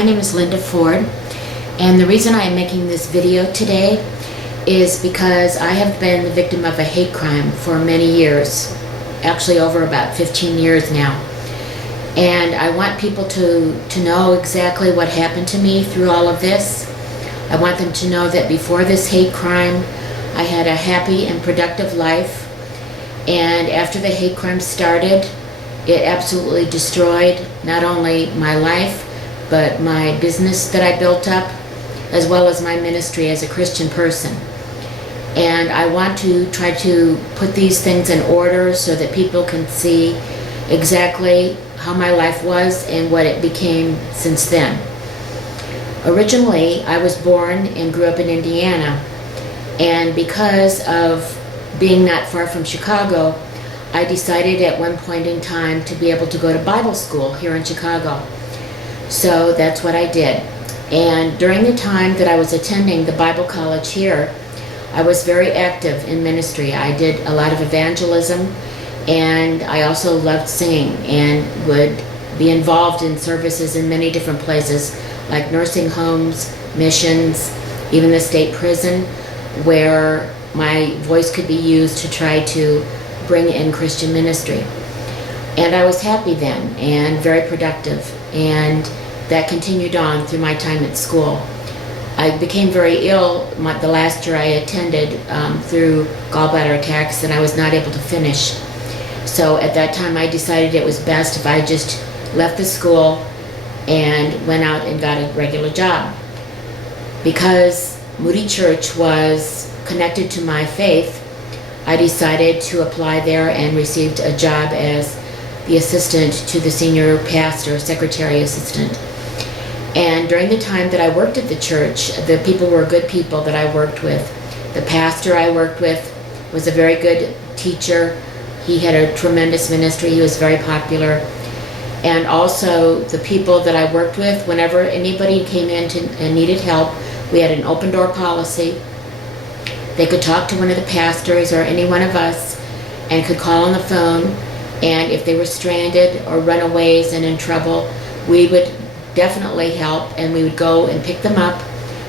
My name is Linda Ford, and the reason I am making this video today is because I have been the victim of a hate crime for many years, actually over about 15 years now. And I want people to know exactly what happened to me through all of this. I want them to know that before this hate crime, I had a happy and productive life. And after the hate crime started, it absolutely destroyed not only my life, but my business that I built up, as well as my ministry as a Christian person. And I want to try to put these things in order so that people can see exactly how my life was and what it became since then. Originally, I was born and grew up in Indiana, and because of being not far from Chicago, I decided at one point in time to be able to go to Bible school here in Chicago. So that's what I did. And during the time that I was attending the Bible college here, I was very active in ministry. I did a lot of evangelism, and I also loved singing and would be involved in services in many different places, like nursing homes, missions, even the state prison, where my voice could be used to try to bring in Christian ministry. And I was happy then and very productive, and that continued on through my time at school. I became very ill the last year I attended through gallbladder attacks, and I was not able to finish. So at that time I decided it was best if I just left the school and went out and got a regular job. Because Moody Church was connected to my faith, I decided to apply there and received a job as the assistant to the senior pastor, secretary assistant. And during the time that I worked at the church, the people were good people that I worked with. The pastor I worked with was a very good teacher. He had a tremendous ministry. He was very popular. And also the people that I worked with, whenever anybody came in and needed help, we had an open door policy. They could talk to one of the pastors or any one of us and could call on the phone. And if they were stranded or runaways and in trouble, we would definitely help, and we would go and pick them up,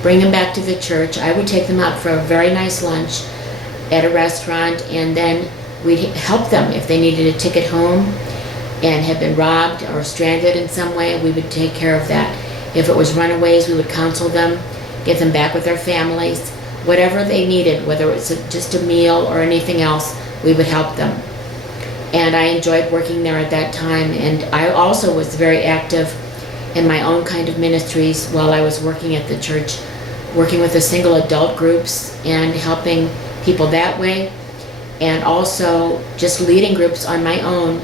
bring them back to the church. I would take them out for a very nice lunch at a restaurant, and then we'd help them if they needed a ticket home and had been robbed or stranded in some way. We would take care of that. If it was runaways, we would counsel them, get them back with their families. Whatever they needed, whether it was just a meal or anything else, we would help them. And I enjoyed working there at that time, and I also was very active in my own kind of ministries while I was working at the church, working with the single adult groups and helping people that way, and also just leading groups on my own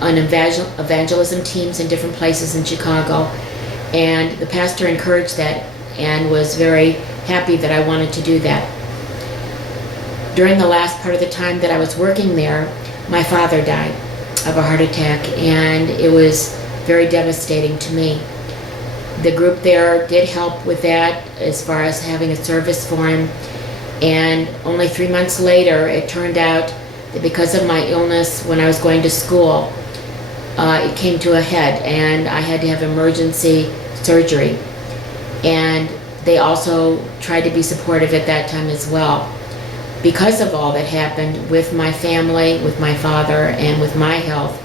on evangelism teams in different places in Chicago. And the pastor encouraged that and was very happy that I wanted to do that. During the last part of the time that I was working there, my father died of a heart attack, and it was very devastating to me. The group there did help with that as far as having a service for him, and only 3 months later it turned out that because of my illness when I was going to school, it came to a head and I had to have emergency surgery. And they also tried to be supportive at that time as well. Because of all that happened with my family, with my father, and with my health,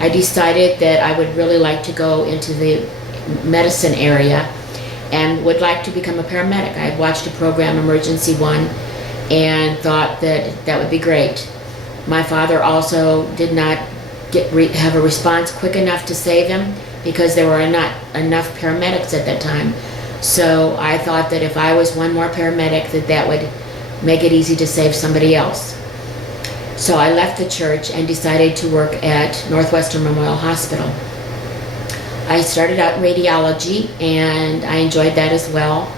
I decided that I would really like to go into the medicine area and would like to become a paramedic. I had watched a program, Emergency One, and thought that that would be great. My father also did not have a response quick enough to save him because there were not enough paramedics at that time. So I thought that if I was one more paramedic, that would make it easy to save somebody else. So I left the church and decided to work at Northwestern Memorial Hospital. I started out in radiology, and I enjoyed that as well.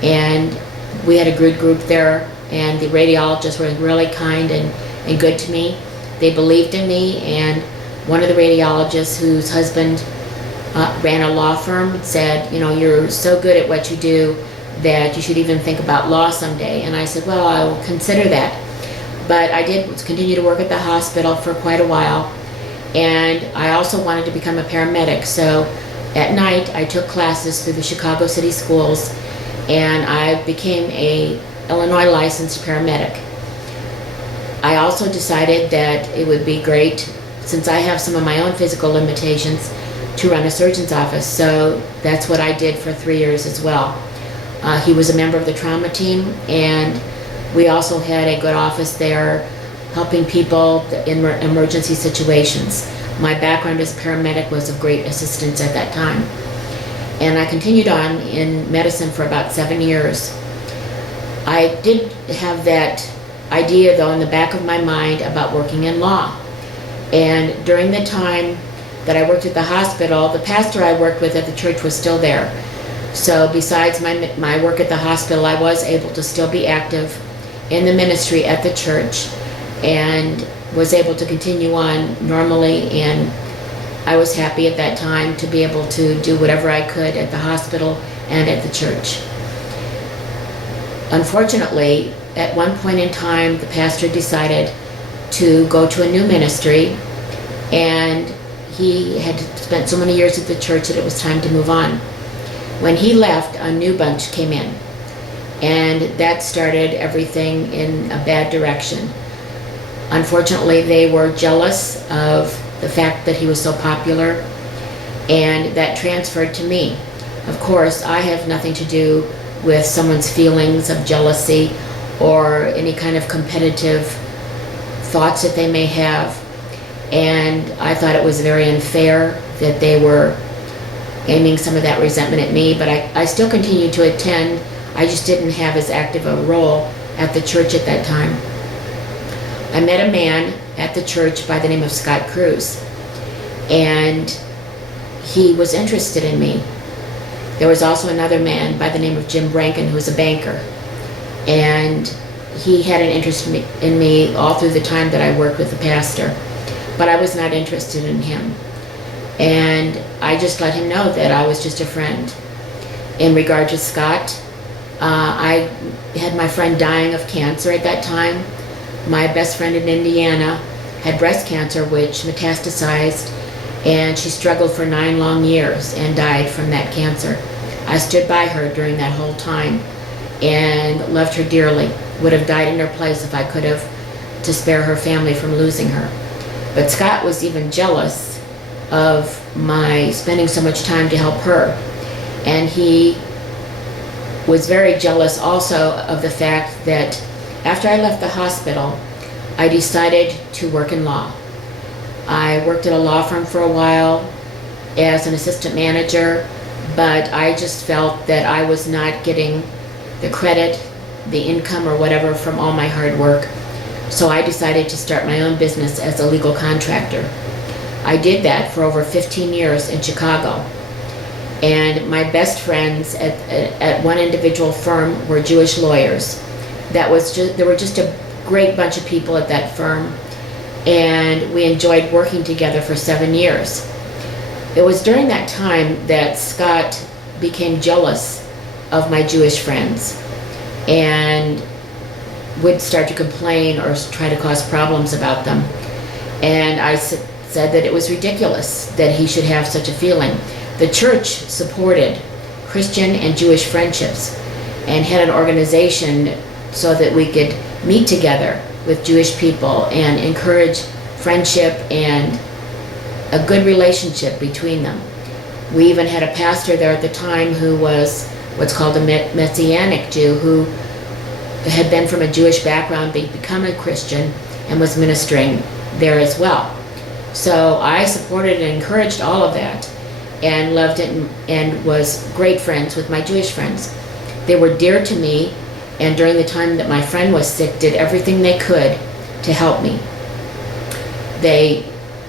And we had a good group there, and the radiologists were really kind and good to me. They believed in me, and one of the radiologists whose husband ran a law firm said, you know, you're so good at what you do that you should even think about law someday. And I said, well, I will consider that. But I did continue to work at the hospital for quite a while, and I also wanted to become a paramedic. So At night, I took classes through the Chicago City Schools, and I became a Illinois licensed paramedic. I also decided that it would be great, since I have some of my own physical limitations, to run a surgeon's office. So that's what I did for 3 years as well. He was a member of the trauma team, and we also had a good office there helping people in emergency situations. My background as a paramedic was of great assistance at that time. And I continued on in medicine for about 7 years. I did have that idea, though, in the back of my mind about working in law. And during the time that I worked at the hospital, the pastor I worked with at the church was still there. So besides my work at the hospital, I was able to still be active in the ministry at the church and was able to continue on normally, and I was happy at that time to be able to do whatever I could at the hospital and at the church. Unfortunately, at one point in time, the pastor decided to go to a new ministry, and he had spent so many years at the church that it was time to move on. When he left, a new bunch came in, and that started everything in a bad direction. Unfortunately, they were jealous of the fact that he was so popular, and that transferred to me. Of course, I have nothing to do with someone's feelings of jealousy or any kind of competitive thoughts that they may have, and I thought it was very unfair that they were aiming some of that resentment at me, but I still continued to attend. I just didn't have as active a role at the church at that time. I met a man at the church by the name of Scott Cruz, and he was interested in me. There was also another man by the name of Jim Branken, who was a banker, and he had an interest in me all through the time that I worked with the pastor, but I was not interested in him. And I just let him know that I was just a friend. In regard to Scott, I had my friend dying of cancer at that time. My best friend in Indiana had breast cancer, which metastasized, and she struggled for 9 long years and died from that cancer. I stood by her during that whole time and loved her dearly. Would have died in her place if I could have, to spare her family from losing her. But Scott was even jealous of my spending so much time to help her. And he was very jealous also of the fact that after I left the hospital, I decided to work in law. I worked at a law firm for a while as an assistant manager, but I just felt that I was not getting the credit, the income, or whatever from all my hard work. So I decided to start my own business as a legal contractor. I did that for over 15 years in Chicago. And my best friends at one individual firm were Jewish lawyers. There were just a great bunch of people at that firm, and we enjoyed working together for 7 years. It was during that time that Scott became jealous of my Jewish friends and would start to complain or try to cause problems about them. And I said that it was ridiculous that he should have such a feeling. The church supported Christian and Jewish friendships and had an organization so that we could meet together with Jewish people and encourage friendship and a good relationship between them. We even had a pastor there at the time who was what's called a Messianic Jew, who had been from a Jewish background, but become a Christian and was ministering there as well. So I supported and encouraged all of that and loved it and was great friends with my Jewish friends. They were dear to me, and during the time that my friend was sick, did everything they could to help me. They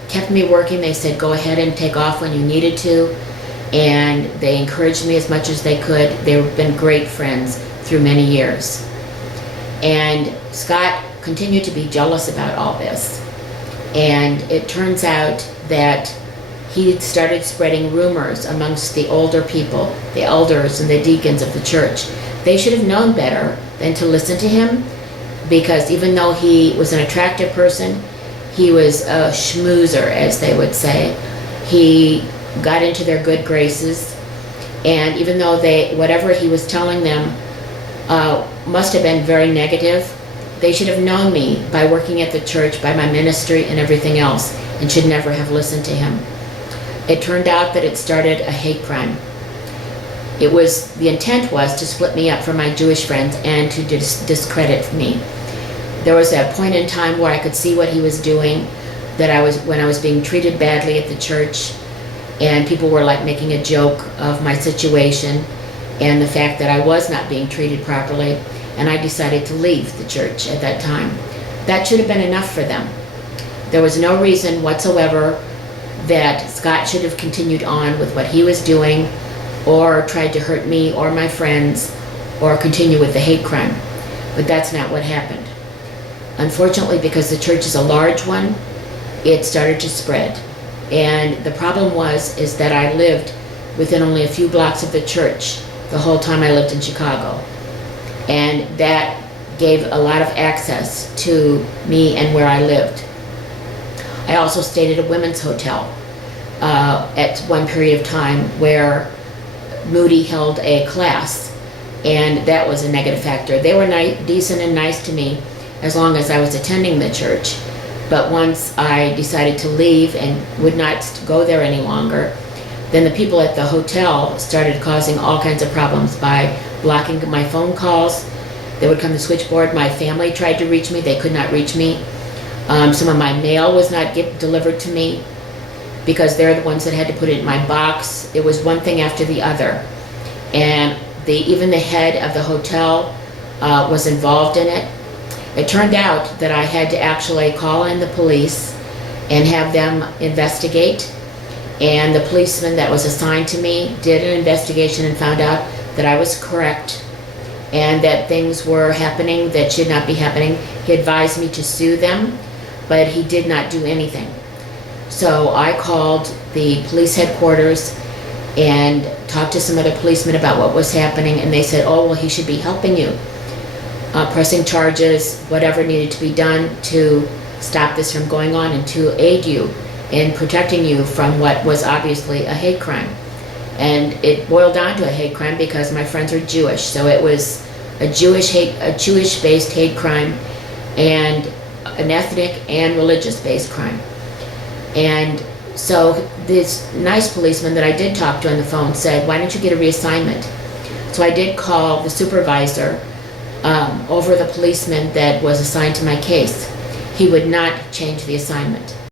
kept me working. They said, go ahead and take off when you needed to, and they encouraged me as much as they could. They've been great friends through many years. And Scott continued to be jealous about all this. And it turns out that he started spreading rumors amongst the older people, the elders and the deacons of the church. They should have known better than to listen to him, because even though he was an attractive person, he was a schmoozer, as they would say. He got into their good graces, and even though whatever he was telling them must have been very negative, they should have known me by working at the church, by my ministry and everything else, and should never have listened to him. It turned out that it started a hate crime. The intent was to split me up from my Jewish friends and to discredit me. There was a point in time where I could see what he was doing, when I was being treated badly at the church, and people were like making a joke of my situation and the fact that I was not being treated properly, and I decided to leave the church at that time. That should have been enough for them. There was no reason whatsoever that Scott should have continued on with what he was doing, or tried to hurt me or my friends, or continue with the hate crime. But that's not what happened. Unfortunately, because the church is a large one, it started to spread. And the problem is that I lived within only a few blocks of the church the whole time I lived in Chicago. And that gave a lot of access to me and where I lived. I also stayed at a women's hotel at one period of time where Moody held a class, and that was a negative factor. They were decent and nice to me as long as I was attending the church. But once I decided to leave and would not go there any longer, then the people at the hotel started causing all kinds of problems by blocking my phone calls. They would come to the switchboard. My family tried to reach me. They could not reach me. Some of my mail was not delivered to me because they're the ones that had to put it in my box. It was one thing after the other. And even the head of the hotel was involved in it. It turned out that I had to actually call in the police and have them investigate. And the policeman that was assigned to me did an investigation and found out that I was correct and that things were happening that should not be happening. He advised me to sue them, but he did not do anything. So I called the police headquarters and talked to some other policemen about what was happening, and they said, oh, well, he should be helping you, pressing charges, whatever needed to be done to stop this from going on and to aid you in protecting you from what was obviously a hate crime. And it boiled down to a hate crime because my friends are Jewish, so it was a Jewish-based hate crime and an ethnic and religious-based crime. And so this nice policeman that I did talk to on the phone said, why don't you get a reassignment? So I did call the supervisor over the policeman that was assigned to my case. He would not change the assignment.